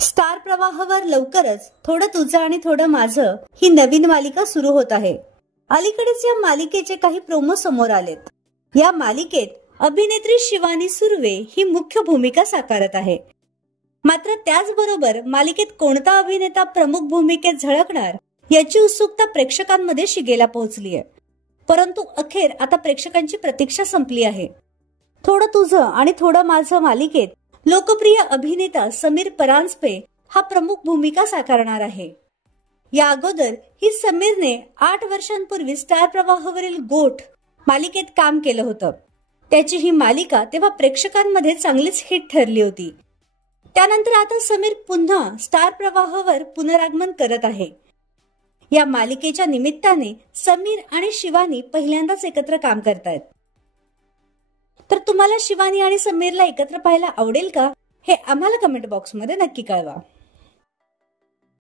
Star प्रवाहावर लवकरच थोडं तुझं आणि थोडं माझं ही नवीन मालिका सुरू होत आहे। अलीकडेच या मालिकेचे काही प्रोमो समोर आलेत। या मालिकेत अभिनेत्री शिवानी सुर्वे ही मुख्य भूमिका साकारत आहे। मात्र त्याचबरोबर मालिकेत कोणता अभिनेता प्रमुख भूमिकेत झळकणार याची उत्सुकता प्रेक्षकांमध्ये शिगेला पोहोचली आहे। परंतु अखेर आता प्रेक्षकांची प्रतीक्षा संपली आहे। थोडं तुझं आणि थोडं माझं मालिकेत लोकप्रिय अभिनेता समीर परांजपे हा प्रमुख भूमिका साकारणार आहे। या अगोदर ही समीरने 8 वर्षांपूर्वी स्टार प्रवाहावरील गोठ मालिकेत काम केलं होतं। त्याची ही मालिका तेव्हा प्रेक्षकांमध्ये चांगलीच हिट ठरली होती। त्यानंतर आता समीर पुन्हा स्टार प्रवाहावर पुनरागमन करत आहे। या मालिकेच्या निमित्ताने समीर आणि शिवानी पहिल्यांदाच एकत्र काम करतायत। तर तुम्हाला शिवानी आणि समीरला एकत्र पाहायला आवडेल का हे आम्हाला कमेंट बॉक्समध्ये नक्की कळवा।